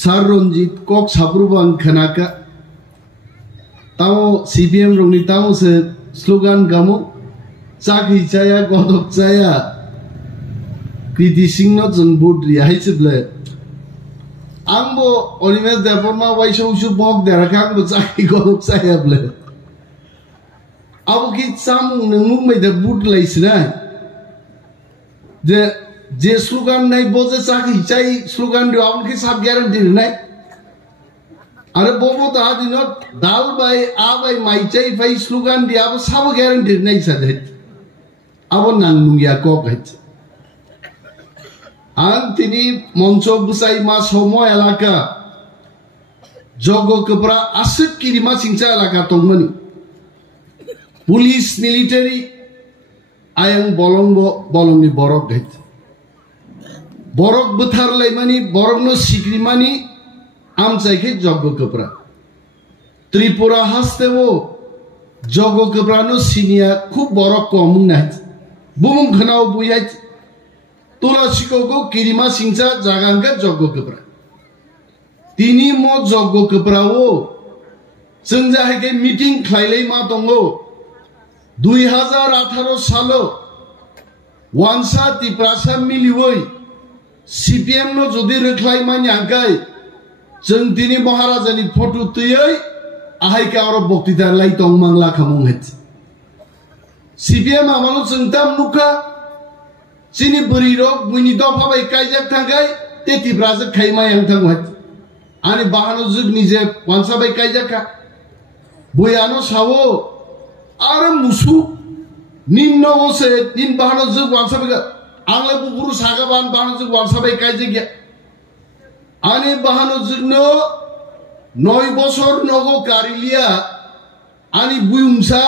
Sar Ronjit kok sabruban khanaka tao CPM rongni tao se slogan gamu chakhi chaya godok chaya kriti singno jung budri haichible ambo Onimes Deborma waisho ushu bok derakang bo chakhi godok chaya ble abo ki samung nungmung mai de bud laisna je slogan nai boje chakhi chai slogan dio amon ki sab guarantee nai are bobo ta dinot dal bai a bai mai chai bai slogan dia abo sab guarantee nai sade abo nang nungya ko gait an tini moncho busai ma somo elaka jogo kepra asik kirima singcha elaka tongmani police military ayang bolongni borok gait borok buthar laimani borok no sikrimani am chaike jogo kepra Tripura hastewo jogo kepra no sinia khub borok komung nai bumung khanao buyai Tulashiko ko kirima singcha jagangka jogo kepra tini mo jogo kepra wo sengja hege meeting khlailai ma tongo 2018 salo wansa tiprasa miliwoi CPM no jodi rekhlai mani angkai jeng tini maharajani photo tuyai ahai ka aro boktita lai tong mangla khamung het CPM amalo jengtam nuka Sini beri rok bunyi dopa bai kaijak tangkai teti brasa khaima yang tangwat ani bahano zug nije wansa bai kaijak ka boyano sawo are musu ninno ose nin bahano zug wansa bai angle buburu sagaban bahano zug wansa bai kaijak ya ani bahano zug no 9 বছর nogo karilia ani buyumsa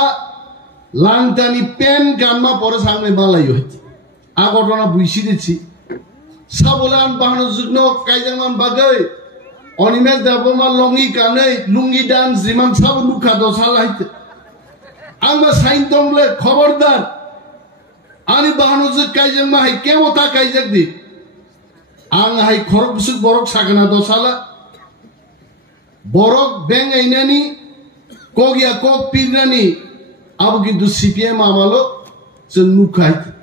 langtani pen gamma pore sangme malayo heti agotona buisi dichi sabolan bahano jugno kaijangan bagai Onimes Deborma longi kanai lungi dan ziman sab lukha dosalait anga sain tongle khobardar ani bahano jug kaijang ma hai kemota kaijak di ang hai khorok busuk borok sagana dosala borok beng ainani kogya kok pirani abu kintu CPM amalo jeng nukhait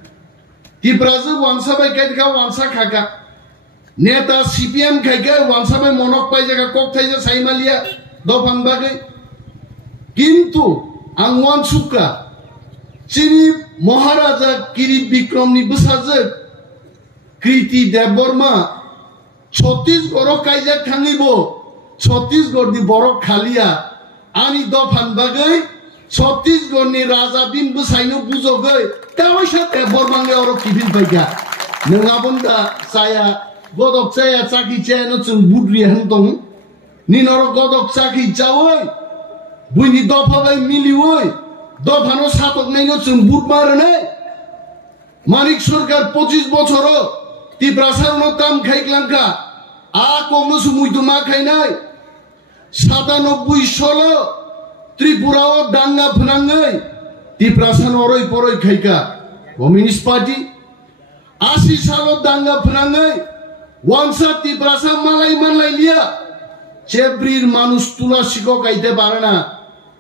Tiprazu wansa bai kaidka wansa khaka neta CPM khaika wansa bai monok pai jaga kok thaija saimalia dofan bagai kintu angwan suka chini maharaja kiri bikromni busajak kriti deborma Chhattisgarh kaija khangibo Chhattisgarh di borok khalia ani dofan bagai Chhattisgarh ni raja bin busaino bujogai Kawai sate bormangle oro kifin baika nengabonda saya godok saya chaki chaya no chung budri hantong nin oro godok chaki chawoi buini dofa bai mili oi dofano satok nei no chung bud marane manik sarkar 25 বছর tiprasar no kam khaiklanka a komno sumuitu ma khainai 97 solo Tripura o danga phnangai Tiprasan oroi poroi khaika Communist Party 80 salo danga phnangai wansa Tiprasa malai lia chebrir manush tulashiko kaite parana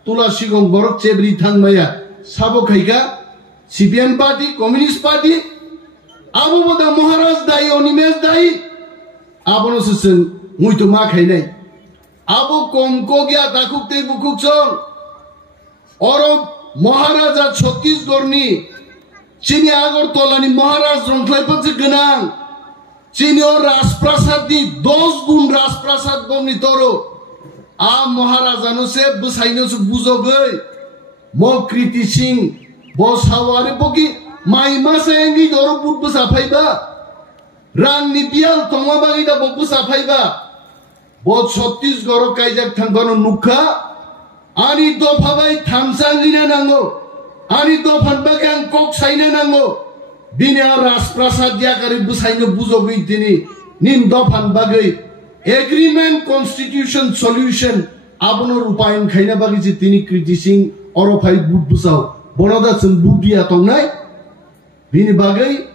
tulashiko borok chebri thangmaya sabo khaika CPM Party Communist Party abo boda Maharaj dai Onimes dai abono susun muito ma khainai abo komko gya takukte bukukchong oro Maharaja Chhattisgarh ni chini Agartala ni Maharaj rongklai pachi ganang chini or Rajprasad ni 10 gun Rajprasad bomni toro a Maharaja no se busaino su bujogai mo Kriti Singh bosawari boki mai masa engi doro bud busa phaiba rang ni bial tongma bagi da busa phaiba bo Chhattisgarh kaijak thangano nukha ani dofa bai thamsangina nango ani dofan bagang kok saina nango binia Rajprasad ya kari busaino bujogoi tini nim dofan bagai agreement constitution solution abono rupayan khaina bagi ji tini Kriti Singh oro phai bud busao bonoda chung budia tongnai bini bagai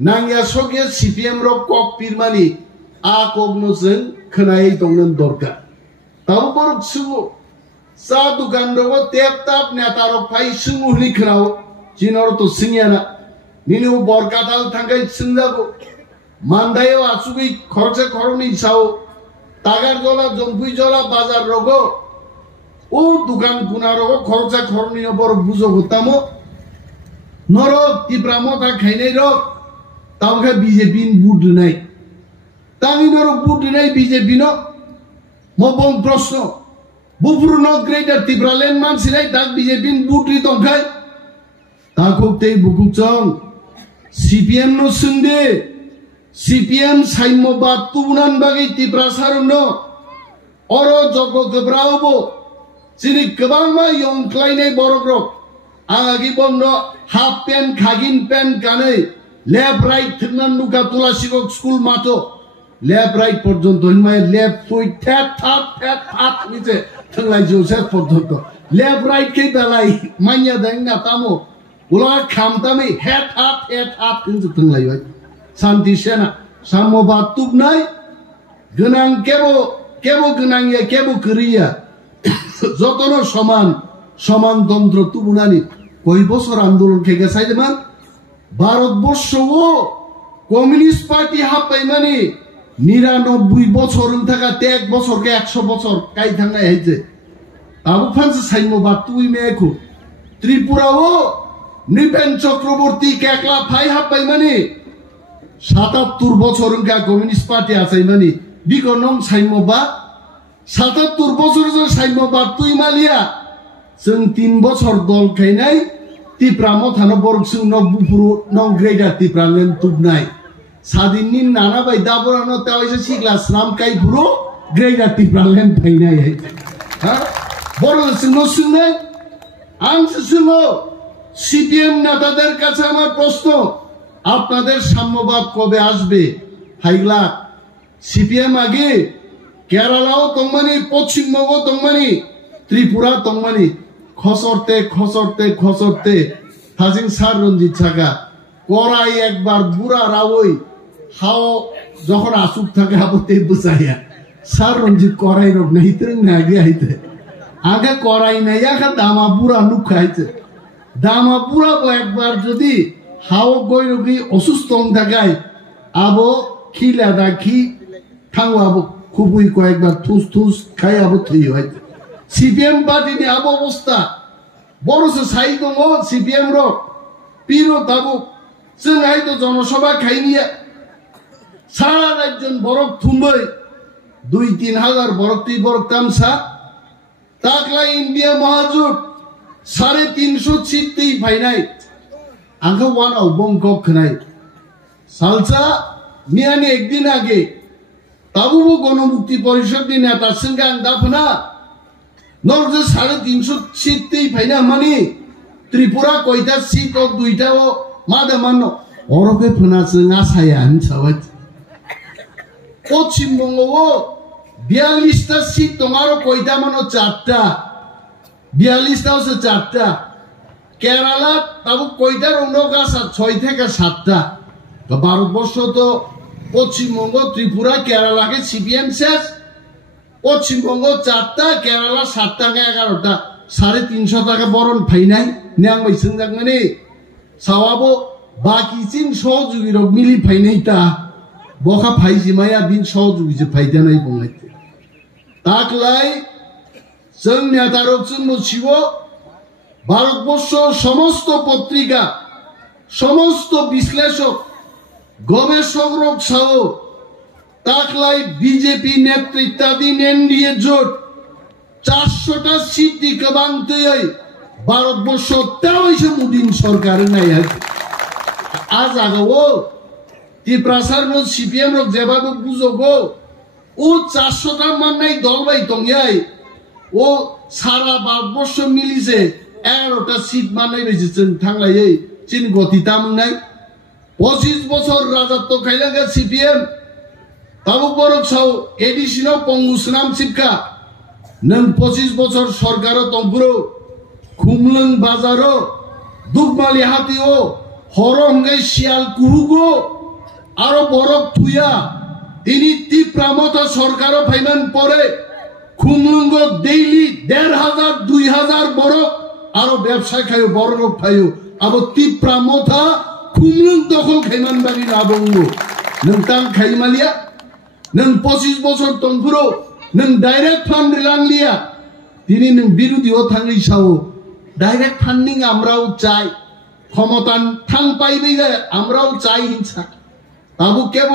nangya sogya CPM ro kok pirmani akogno जों खोनायै दंनो दरकार ताबो बरक सुबु सा दुकान रोगो तेप ताप नेता रok phi सुंगु हनि खोनाओ zener तो सिंगियाना निनु बरकाताल थांगाय सिंजागो मानदायो आसुगै खरचे खरनि साओ तागार जला जंपुइ जला बाजार रोगो ओ दुकान गुना रोगो खरचे खरनि बरक बुजो गतामो नरक तिब्रामो ता खाइनै रक तावखा बीजेपी बुदनाय तांनि नरक बुदनाय बीजेपी नो मबं प्रश्न बुफुरनो ग्रेटर तिब्रालेन मानसिनाय दा बीजेपी बुद्रि दंखाय ताखौते बुकुचं सीपीएम नो सुंदे सीपीएम साइमबाद तुबुनान बागै तिब्रा सारनो अरो जगो गोब्रावबो सिनि गोबांमा यंख्लायनाय बरग्रक आगि बन्नो हाफ पेन खागिन पेन गानै लेफ्ट राइट थंनान नुका तुलासिगक स्कुल मातो लेफ्ट राइट पर्यन्त हनमाय लेफ्ट फुइ थेट थात निचे थंलाय जोसेफ पर्यन्त लेफ्ट राइट के दालाय मान्या देंगा तामो उला खामतामै हेट हात किंजु थंलाय शांति सेना सामबाद तुबनाय गोनां केबो गोनां या केबो करिया जतनो समान तंत्र तुबुनानि कय बছর आंदोलन खेगा साइदमान भारतबर्षो कम्युनिस्ट पार्टी हाबबायमानि 99 বছর थाका तेक बছर के 100 বছর काई थांनाय हायजे आबो फांस साइमबाद तुइ मेखो त्रिपुराओ नृपेन चक्रवर्ती केकला फाइ हाबबायमानि 77 বছর का कम्युनिस्ट पार्टी आसायमानि बिकनम साइमबाद 77 বছর जो साइमबाद तुइ मालिया जों 3 বছর दल खायनाय तिप्रामो थानो बरक जोंनो बुफुरु नं ग्रेडार तिप्रालेन तुबनाय सादिननि नाना बाय दाबरानो तावैसे सिग्ला स्नाम काई बुरो ग्रेडार तिप्रालेन फायनाय हा बरक जोंनो सुंनाय आं सुनो सीपीएम नेताদের কাছে আমার প্রশ্ন আপনাদের সাম্যবাদ কবে আসবে হাইলা सीपीएम আগে কেরালাও তংমানি পশ্চিমবঙ্গ তংমানি त्रिपुरा तंगमानी खसरते थाजिं सार रंजित सागा कराई एक बार बुरा रावई हाओ जखन आसुक थाके आबते बुसाया सार रंजित कराई रक नहीं तरंग नागे आइते आगे कराई नया का दामा बुरा नुखाइते दामा बुरा को एक बार जदि हाओ गय रगि असुस्थ थाकाय आबो खिला दाखि थांगो आबो खुबुई को एक बार थुस खाय आबो थैयो आइते सीपीएम पार्टी नि आबो अवस्था बरसे साइ दङ सीपीएम रो पिरो दाबु जों आइतो जनसभा खाइनिया सारा राज्यन बरक थुमबै 2-3 हाजार बरक तामसा ताकला इंडिया महाजुट 350 सीट दै फाइनाय आंखौ वानाव बंकक खनाय सालसा मियानि एक दिन आगे ताबुबो गणमुक्ति परिषद नि नेता सिंगां दाफना नर्जे 350 सीट दै फाइना मानि त्रिपुरा कयटा सीट और 2टा मादा मानो अरके फना जों आसाया हनसावत पश्चिमबंगो 42टा सीट दं आरो कयटा मानो 4टा 42टाव से 4टा केराला ताबो कयटा रंनो गासा 6 থেকে 7टा तो भारतबर्ष तो पश्चिमबंग त्रिपुरा केराला के सीपीएम शेष पश्चिमबंग 4टा केराला 7टा 11टा 350 টাকা বরণ ফাইনাই ন্যাং বাইসং জাগমানি সাওয়াবো বাকি চিন সহযোগী রক মিলি ফাইনাইতা বখা ফাইজিমায়া বিন সহযোগী যে ফাইদানাই বংলাইতে তাকলাই जों नेतारक जों नसिब भारतबर्ष समस्त पत्रिका समस्त विश्लेषक गवेषक रक साओ ताकलाई बीजेपी नेतृत्वाधीन एनडीए जोट 400टा सीट दी गोबांतै भारतबर्ष तावैसे मोदीन सरकार नाय आज आगाओ त्रिपुरासार नो सीपीएम रक जेबाबो बुजोगो ओ 400टा माननाय दल बाय दंयाय ओ सारा भारतबर्ष मिलिसे 11टा सीट माननाय बायसे जों थांलायै चिन गति तामनाय 25 বছর राजत्व खायलागा सीपीएम ताबो बरक साव एडिशनाव पंगुसनाम सिपका नों 25 বছর सरकार तंपुरो खुमलंग बाजारो दुगमाली हातिओ हरंगै सियाल कुहुगो आरो बरक थुया তিনি তীব্রামতা সরকারও ফাইমান পরে খুমলুঙ্গ ডেইলি ১,৫০০ ২,০০০ বরফ আরো ব্যবসায় খাইও বড় লোক খাইও আবার তীব্রামতা খুমলুং দখল খাইমান বাড়ি লাবঙ্গ নोंथां খাইমালিয়া নং 25 বছর তংপুরো নং ডাইরেক্ট ফান্ড লাংলিয়া তিনি নং বিরোধীও থাঙ্গি সাও ডাইরেক্ট ফান্ডিং আমরাও চাই ক্ষমতান থাং পাইবে আমরাও চাই হিংসা তাবু কেব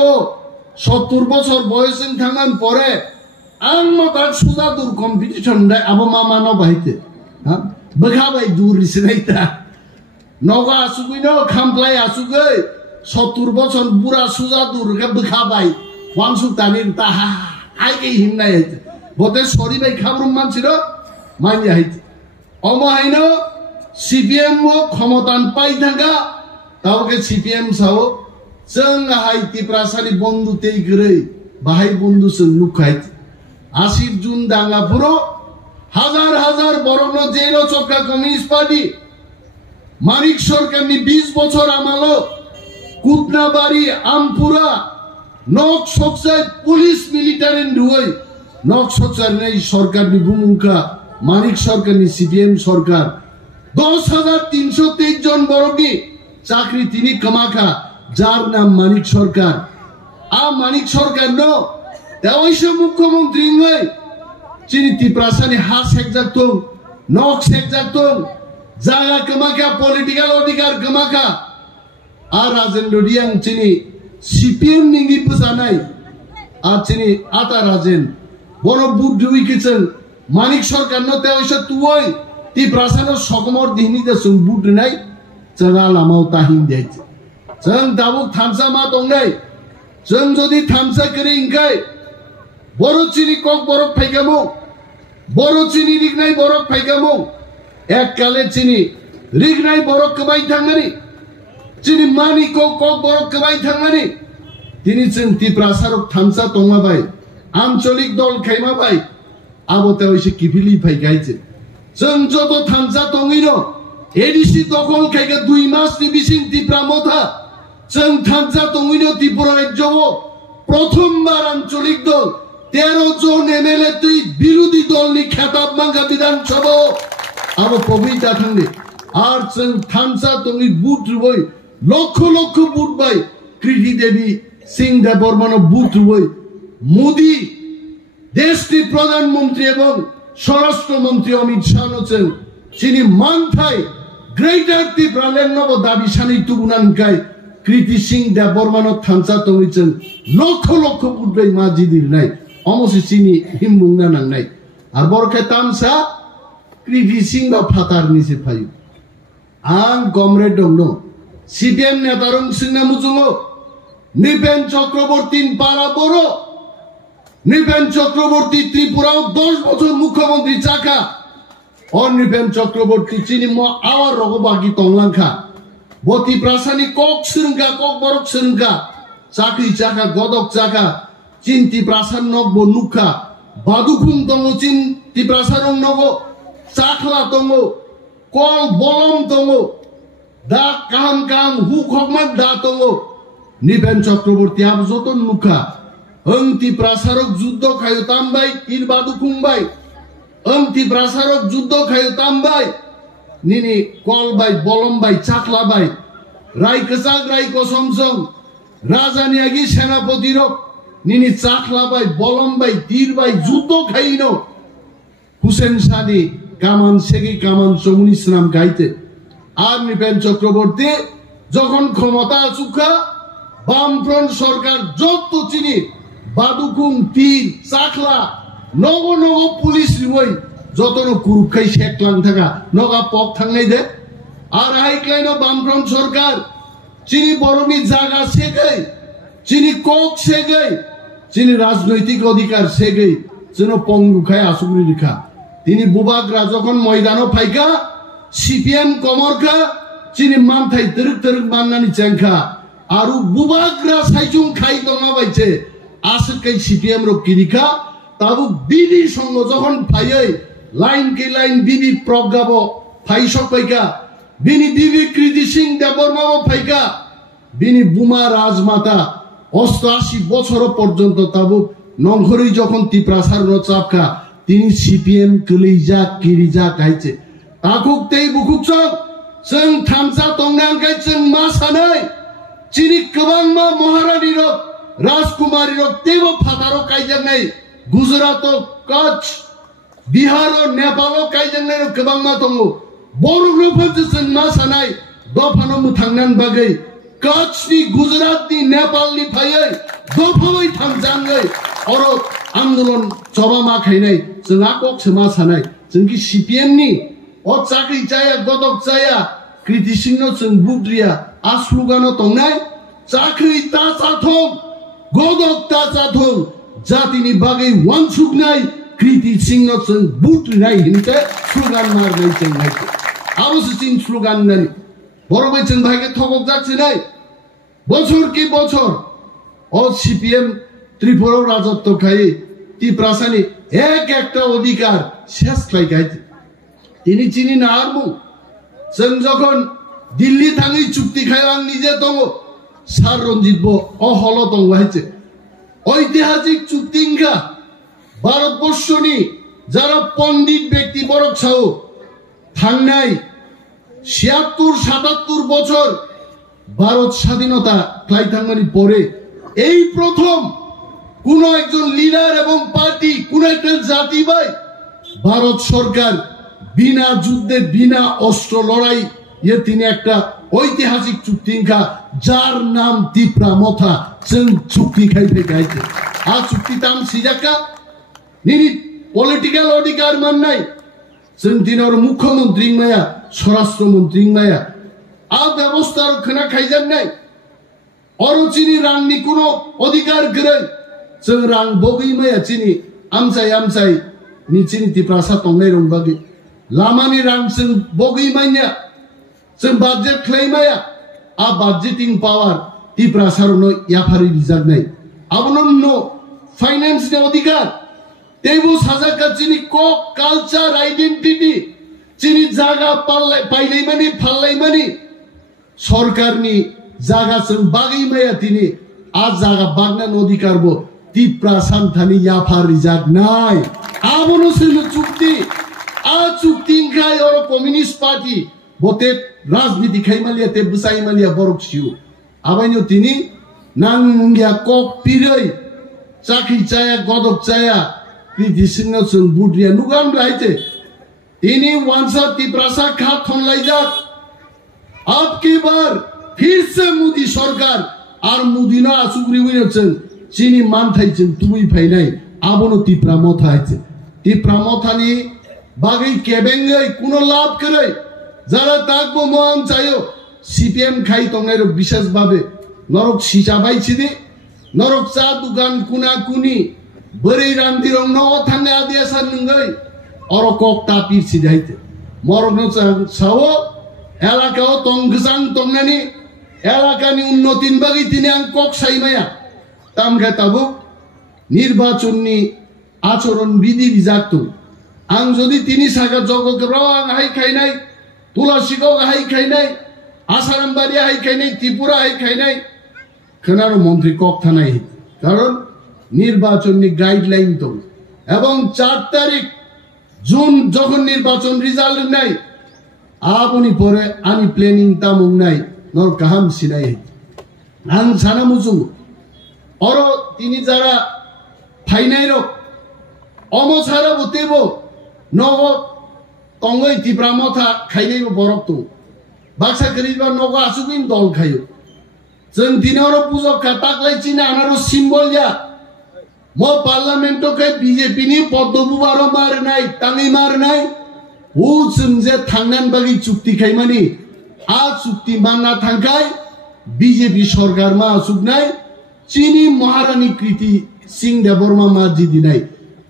70 বছর বয়সেন থাঙ্গান পরে आं मतार सुजा दूर कम्पिटिशन दे अब मामा न बाइते हां बखा बाय दूर रिसनाइता नगा आसुगिनो खामप्लाय आसुगै 70 बछर बुरा सुजा दूर के बखा बाय वांसु तानिन ता आइगे हिमनाय बते सरी बाय खाब्रुम मानसिरो मानि हाइते अमहाइनो सीपीएम ओ क्षमतान पाइ थांगा तावके सीपीएम साव जों हाइति प्रासारि बंधु तेइ गरै बाहाय बंधु जों लुकाइते 80 जून दांगापुरो हजार हजार बरनो जेलो चक्का कम्युनिस्ट पार्टी मानिक सरकारनि 20 बछर आमालो कुतनाबारी आमपुरा नक सकसाय पुलिस मिलिटारि दुवै नक सकसारनि सरकारनि भूमिका मानिक सरकारनि सीपीएम सरकार 10,323 जन बरनि चाकरी तिनि कमाखा जार नाम मानिक सरकार आ मानिक सरकार न देवाइसे मुख्यमंत्री नय चिनि तिप्रासानि हा सेकजाक्तों नक सेकजाक्तों जागा कमाखा पॉलिटिकल अधिकार कमाखा आ राजेंद्र दियां चिनि सीपीएम निंगि पजानाय आ चिनि आता राजेन बरो बुद्धि किचन मानिक सरकार न देवाइसे तुवै तिप्रासानो सकमर दिनि द सुं बुद्धनाय जगा लामाव ताहिन दे जों दाबु थामसा मा दंनाय जों जदि थामसा करे इंगाय बरो चिनी कक बरफ फाइगामो बरो चिनी रिगनाय बरफ फाइगामो एक काले चिनी रिगनाय बरफ कबाय थांगानि चिनी मानि कक बरफ कबाय थांगानि तिनि जों तिप्रासारक थामसा तंगाबाय आंचलिक दल खाइमाबाय आबोते हइसे किफिलि फाइगायजे जों जतो थामसा तंगिनो एडिसि दखल खाइगा 2 मासनि बिसिं तिप्रामथा जों थामसा तंगिनो त्रिपुरा राज्यआव प्रथमबार आंचलिक दल 13 জন एमएलए তুই বিরোধী দলনি খেতাব মাঙ্গা বিধানসভা আবো কবিতা থাঙ্গে আর जों थामसा तंगि बुट रुबय লক্ষ লক্ষ বুট বাই কৃতি দেবী সিং দেববর্মন বুট রুবই মোদি দেশটি প্রধানমন্ত্রী এবং স্বরাষ্ট্রমন্ত্রী অমিত শাহ নছেন চিনি মানথাই গ্রেটার ত্রিপুরালের নব দাবি সানি তুগুনানকাই কৃতি সিং দেববর্মন থামসা তঙ্গিছেন লক্ষ লক্ষ বুট বাই মাজিদির নাই অমসি চিনি হিমবুংনা নাংনাই আর বরখায় তামসা কৃতি সিং বা ফাতার নিচে ফাই आं कमरेड दंनो सीपीएम नेतारं सिंना मुजुङो निपेन चक्रवर्ती पारा बरो निपेन चक्रवर्ती त्रिपुरा 10 বছর मुख्यमंत्री चाका और निपेन चक्रवर्ती चिनि म आवार रगो बाकी तंगलांखा बती प्रासानि कक सिरंगा कक बरक सिरंगा चाकरी चाका गदक चाका चिन्ति प्रासान नक बनुखा बादुखुं दंगो चिन्ति प्रासारं नगो चाखला दंगो कल बलम दंगो दा काम काम हुखमत दा दंगो निपेन चक्रवर्ती आब जतन नुखा अंति प्रासारक युद्ध खायो तामबाय इरबादु खुंबाय अंति प्रासारक युद्ध खायो तामबाय निनि कल बाय बलम बाय चाखला बाय राय कसाग राय कसमजों राजानि आगि सेनापति रक निनि चाखला बाय बलम बाय तीर बाय युद्ध खाइनो हुसैन शाहनि কামান সেগি কামান চমুনি নাম গাইতে আর নিপেন চক্রবর্তী যখন ক্ষমতা আচুকা বামফ্রন্ট সরকার যত চিনি বাদুকুং তীর চাকলা নগ নগ পুলিশ রিবই যতন কুরুখাই শেকলাং থাকা নগা পক থাঙ্গাই দে আর হাইক্লাইন বামফ্রন্ট সরকার চিনি বরমি জায়গা সেগাই চিনি কক সেগাই চিনি রাজনৈতিক অধিকার সেগাই যেন পঙ্গুখায় আসুগুলি লিখা তিনি বুবাগরা যখন ময়দানো ফাইকা সিপিএম কমরকা চিনি মানথাই তরুক তরুক মাননানি চেংখা আরু বুবাগরা সাইজুং খাই দমা বাইছে আসকাই সিপিএম র কিরিখা তাবু বিডি সঙ্গ যখন ফাইয়ে লাইন কে লাইন বিবি প্রজ্ঞাব ফাইসক পাইকা বিনি বিবি কৃতি সিং দেববর্মাও ফাইকা বিনি বুমা রাজমাতা 88 বছর পর্যন্ত তাবো নংঘরি যখন তিপ্রাসার চাপকা তিনি সিপিএম কলিজা কিরিজা গাইছে তাকুক তেই বুকুক চক जों थामसा तंनांगाय जों मा सानै चिनि गोबां मा महारानी रक राजकुमारी रक तेबो फादारो कायजोंनाय गुजरात कच्छ बिहार नेपाल कायजोंनाय गोबां मा दङ बर'फोरजों जों मा सानै दफानो मुथांनान बागै कच्छनि गुजरातनि नेपालनि फायै दफाबै थांजाङै अर आन्दोलन जबा मा खायनाय जोंहा कक्ष मा सानै जोंनि सिपिएमनि ओ चाकरी जाया गदक जाया कृति सिंह जों बुद्रिया आस्लुगानो तंनाय चाकरी ता जाथों गदक ता जाथों जातिनि बागै वानसुगनाय कृति सिंह जों बुद्रिनाय हिनते स्लुगान मारनाय जों नायखो आबोसो जों स्लुगान नानि बर'बै जों भागे थगक जाथिनाय बछर कि बछर ओ सीपीएम त्रिपुरा राजत्व खाय तिप्रासानि एक एकटा अधिकार शेष खायगाय তিনি চিনি না আরমু जों যখন দিল্লি থাঙি চুক্তি খাই আং নিজে দङ সার রঞ্জিত অহল দङ হয়েছে ঐতিহাসিক চুক্তিঙ্গা ভারতবর্ষনি যারা পণ্ডিত ব্যক্তি বরক ছাও থাংনাই ৭৬-৭৭ বছর ভারত স্বাধীনতা ক্লাইথাংমানি পরে এই প্রথম কোন একজন লিডার এবং পার্টি কোন একটা জাতি ভাই ভারত সরকার बिना जुद्धे बिना अस्त्र लड़ाई ये तीन एकटा ऐतिहासिक चुक्तिंखा जार नाम तिप्रामथा जों चुक्ति खाइफे गायते आ चुक्ति ताम सिजाका निनि पलिटिकल अधिकार माननाय जों दिनर मुख्यमंत्री माया स्वराष्ट्र मंत्री माया आ व्यवस्था खोना खाइजानाय अरचिनि रांनि कोनो अधिकार गरै जों रां बगै माया चिनि आमचाय नि चिनि तिप्रासा तंनाय रंबागै लामानि रां जों बगै माइया जों बाजेट क्लेमाया आ बाजेटिंग पावर तिप्रासारनो याफारि बिजागनाय आबनो फाइनेंस नि अधिकार तेबो साजाका चिनि को कल्चर आइडेंटिटी चिनि जागा पाइलै मानि फाल्लै मानि सरकारनि जागा जों बागै माया तिनि आ जागा बागनान अधिकार बो तिप्रासान्थानि याफारि जागनाय आबनो सिनो चुक्ति आ चुक्तिंखाय और कम्युनिस्ट पार्टी बोते राजनीति खाइमालिया ते बुसाइमालिया बरक सिउ आबाइनो तिनी नांगिया कक पिरै चाखि चाया गदक चाया कृति सिंह जों बुद्रिया नुगान लाइते तिनी वांसा तिप्रासा खा थनलाइजाक अब की बार फिर से मोदी सरकार और मोदी ना आसुग्रिविनो जों चिनि मानथाय जों तुइ फाइनाय आबनो तिप्रामथा आइते तिप्रामथानि बागै केबेंगै कुनो लाभ करे जारा ताकबो मोम चायो सीपीएम खाइ तंनाय विशेष भाबे नरक सिजाबाय छिदि नरक चा दुकान कुना कुनी बोरै रामदिरं न थांनाय आदियासा नंगै अर कक तापि सिजाइते मरगनो सावो एलाकाओ तंगजां तंनानि एलाकानि उन्नतिन बागै तिनि आं कक साइमाया तामगा ताबो निर्वाचननि आचरण विधि बिजाक्तु आं जदि तिनी सागा जगग्राव आं हाय खायनाय तुलासिगाव हाय खायनाय आसारामबारि हाय खायनाय त्रिपुरा हाय खायनाय खोनारो मन्त्री कक थानाय कारण निर्वाचननि गाइडलाइन दं এবং 4 तारिख जून যখন নির্বাচন রিজাল্ট নাই আপনি পরে আনি প্ল্যানিং তামুং নাই নর কাহাম সিনাই আং সানা মুজুং অর তিনি যারা ফাইনাইর অমছারা বতেবো नगो तंगै तिप्रामथा खाइनाय बरक दं बाक्सा गरिबा नगो आसुगिन दल खायो जों दिनाव पुजो काटाकलाय चिना आनारो सिम्बल या म पार्लियामेन्टो खाय बीजेपी नि पद्मबु बारो मारनाय ताङै मारनाय उ जों जे थांनान बागै चुक्ति खायमानि आ चुक्ति मानना थांखाय बीजेपी सरकार मा आसुगनाय चिनि महारानी कृति सिंह देबरमा मा जिदिनाय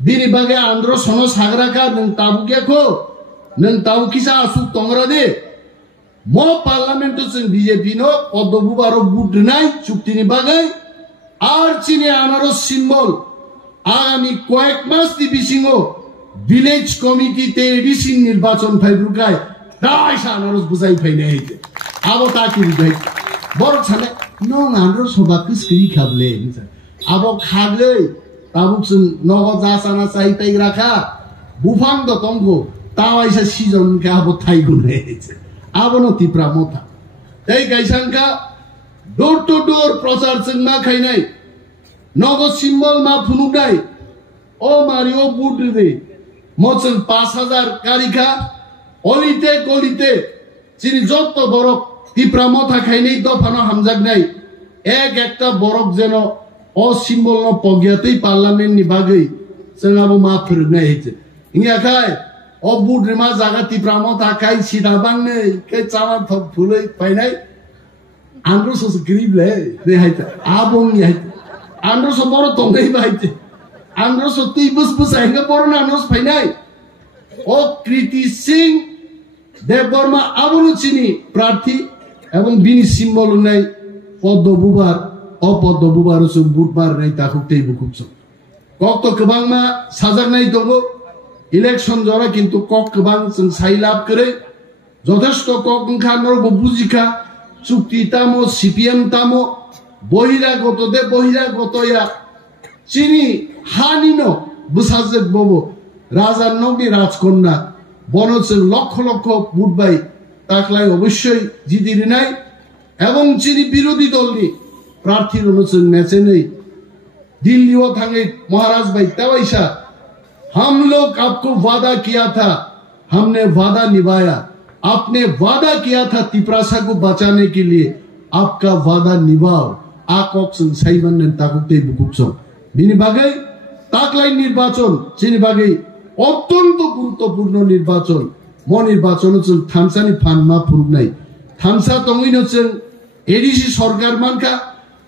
बिनि बागे आंध्र सनो सागराका नों ताबुकेखो नों ताबुकिसा आसु तंग्रा दे मो पार्लियामेंट जों बीजेपी नो पद्मबु बारो बुदनाय चुक्तिनि बागे आर चिनि आनारो सिम्बल आगामी कয়েক मास नि बिसिङो विलेज कमिटी ते एडिसिन निर्वाचन फाइब्रुकाय दाइसा आनारो बुझाइ फाइनाय आबो ताकि दै बर छने nong andro soba kiskri khable abo khagle tabuk sun nogo jasana sai pegra kha bufang do tonggo tawaisa season ka abo thai gune abo no tipra mota tei gaisan ka door to door prachar chung ma khainai nogo symbol ma phunudai o mario budre mochung 5000 karika olite golite chini jotto borok tipra mota khainai dofano hamjagnai ek ekta borok jeno o symbol no pogyatei parliament ni bagai जों abo ma phirnai heche inga khai o budre ma jaga tipra mota khai sida bangnei ke chawa thop phulai painai andro so grible ne haita abong ni haita andro so boro tongai baite andro so tui bus bus henga boro na nos painai o Kriti Singh Debbarma আবারও চিনি প্রার্থী এবং বিনি symbol নাই পদ্মবুবার অপদ্মবুবার বুধবার নাই তাকুতেই বুকুছ cock তো গোबांमा সাজানাই দङ election জরা কিন্তু কক गोबां जों সাইলাপ করে যথেষ্ট কক ওংখা নরব বুজিখা চুক্তি তামো সিপিএম তামো বহিরাগতয়া চিনি হানিনো বুসাজে ববো রাজা নবী রাজকন্যা বনচেন লক্ষ লক্ষ বুটবাই তাকলাই অবশ্যই জিদির নাই এবং চিনি বিরোধী দলনি প্রার্থীর অনুচেন ম্যাচে নেই दिल्ली थांगे महाराज भाई तवैसा हम लोग आपको वादा किया था हमने वादा निभाया आपने वादा किया था तिप्रासा को बचाने के लिए आपका वादा निभाओ आकॉक्सन साइबन ने ताकुते बुकुक्सो बिनि बागै ताकलाई निर्वाचन चिनि बागै অত্যন্ত গুরুত্বপূর্ণ নির্বাচন ম নির্বাচন হচ্ছে থামসানি ফান্ডমা ফুরনাই থামসা তঙ্গিন হচ্ছে এডিসি সরকার মানকা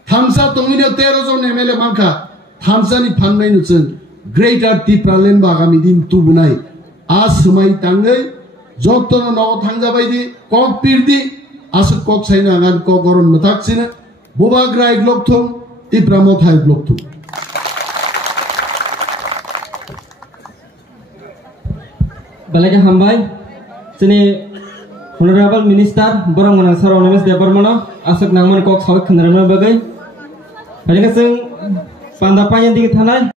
থামসা তঙ্গিন 13 জন এমএলএ মানকা থামসানি ফান্ডনাই হচ্ছে গ্রেটার ত্রিপুরাল্যান্ড আগামী দিন তুবনাই আজ সময় তাঙ্গৈ যতন নগ থাংজাবাইদি কক পিরদি আসু কক সাইনা গান ক গরম থাকছিনা বোবাগ্রাই গ্লকথম Tripura মথাই গ্লকথম Balai hambai, sini honorable minister borang mana sar onamis department asok nangman kok sawik kendaraan bagai. Balai kaseng pandapanya tinggi tanai.